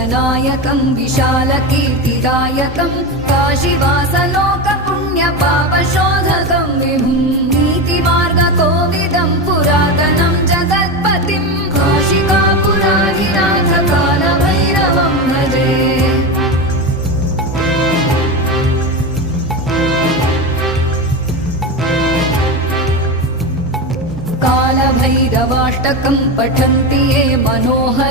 लोकनायकं विशालकीर्तिदायकं काशीवासलोकपुण्यपापशोधकं विभुं नीतिमार्गकोविदं पुरातनं जगत्पतिं काशिकापुराधिनाथ कालभैरवं भजे। कालभैरवाष्टकं पठन्ति ये मनोहर